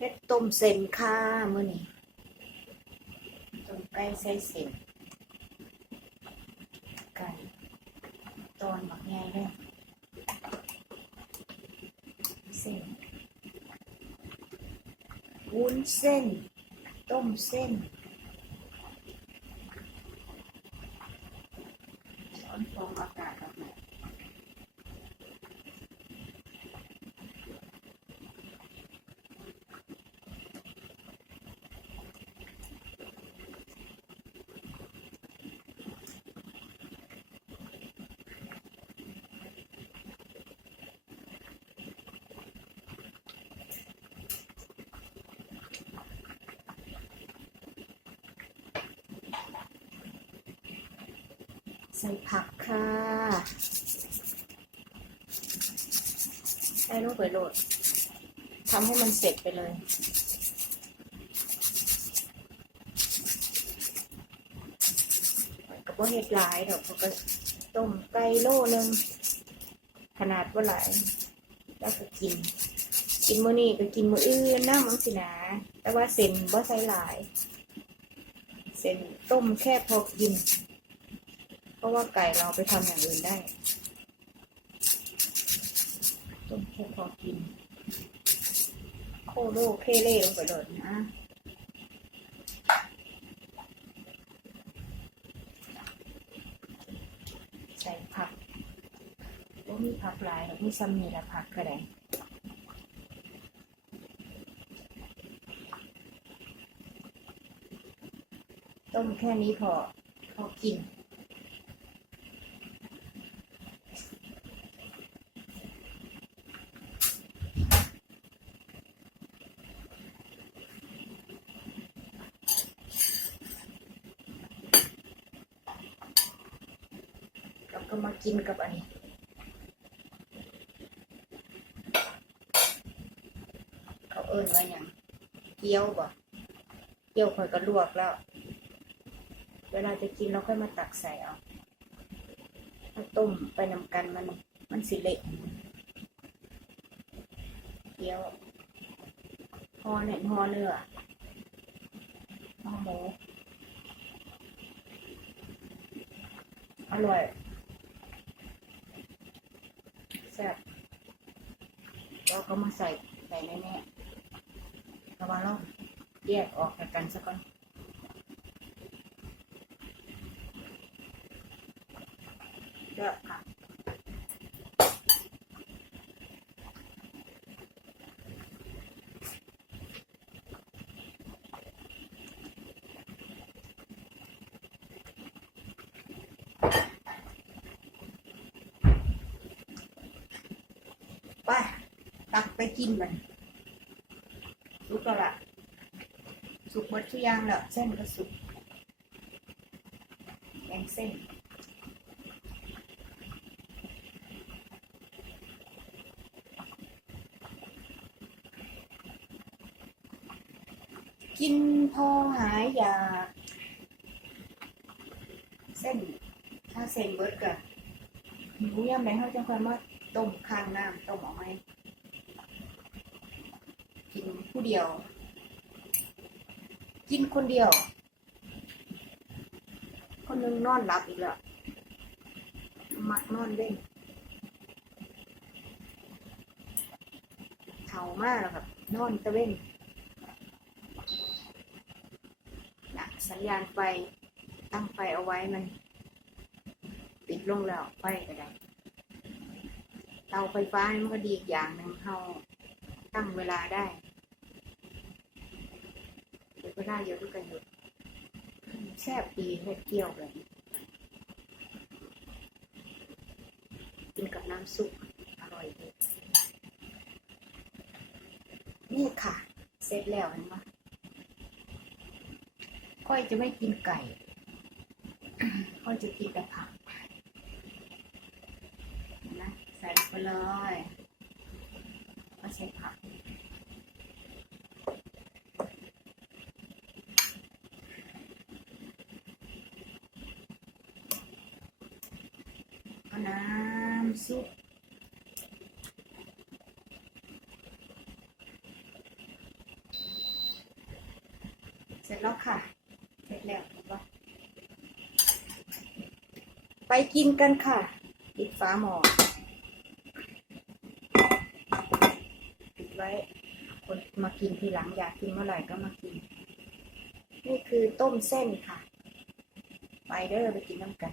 เฮ็ดต้มเส้นค่ะมื้อนี้ต้มไก่ใส่เส้นไก่ตอนบักใหญ่เลยเส้นวุ้นเส้น ต้มเส้นช้อนฟองอากาศ ใส่ผักค่ะ ใส่ลูกไปโหลดทำให้มันเสร็จไปเลยก็บ่เฮ็ดหลายเดอกเพราะก็ต้มไก่โลนึง ขนาดว่าหลาย แล้วก็กิน กินมื้อนี้ก็กินมื้ออื่นนะมั้งสินะ แต่ว่าเส้นบ่ใส่หลาย เส้นต้มแค่พอกิน เพราะว่าไก่เราไปทำอย่างอื่นได้ต้มแค่พอกิน โคโลเคเล่ลงไปเลยนะใส่ผักว่ามีผักหลายหรอมีซัมมีละผักก็ได้ต้มแค่นี้พอพอกิน ก็มากินกับอันนี้เขาเอิ้นว่าอย่างเกี๊ยวบ่เกี๊ยวข่อยก็ลวกแล้ว เวลาจะกินเราค่อยมาตักใส่เอาถ้าต้มไปนำกันมันมันสิเละเกี๊ยวห่อเน็ตห่อเนื้อห่อหมูอร่อยแซ่บ เราก็มาใส่ใส่แน่ๆเพระว่าเราแยกออกจากกันสักก่อนเด้อค่ะ ไป ตักไปกินมันสุกแล้วล่ะสุกหมดทุกอย่างแล้วเส้นก็สุกแกงเส้นกินพอหายอยากเส้นถ้าเส้นเบิดกับหมูยำไหนเขาจะคอยมาต้มข้างน้ำต้มออกไหม ผู้เดียว กินคนเดียว คนนึงนอนหลับอีกแล้วมักนอนเล่นเท่ามากแล้วครับ นอนตะเว้นนะสัญญาณไฟตั้งไฟเอาไว้มัน ปิดลงแล้วไฟก็ได้เตาไฟฟ้ามันก็ดีอีกอย่างหนึ่งเราตั้งเวลาได้ เวก็ได้เยอะด้วยกันหยุดแซ่บดีเห็ดเกี่ยวเลยกินกับน้ำซุปอร่อยดีนี่ค่ะ เสร็จแล้วเห็นไหมค่อยจะไม่กินไก่ค่อยจะกินแต่ผักนะใส่ลงไปเลยก็ใช้ผัก น้ำซุปเสร็จแล้วค่ะ เสร็จแล้วปไปกินกันค่ะ ปิดฝาหม้อปิดไว้ คนมากินทีหลังอยากกินเมื่อไหร่ก็มากิน นี่คือต้มเส้นค่ะ ไปเด้อไปกินน้ำกัน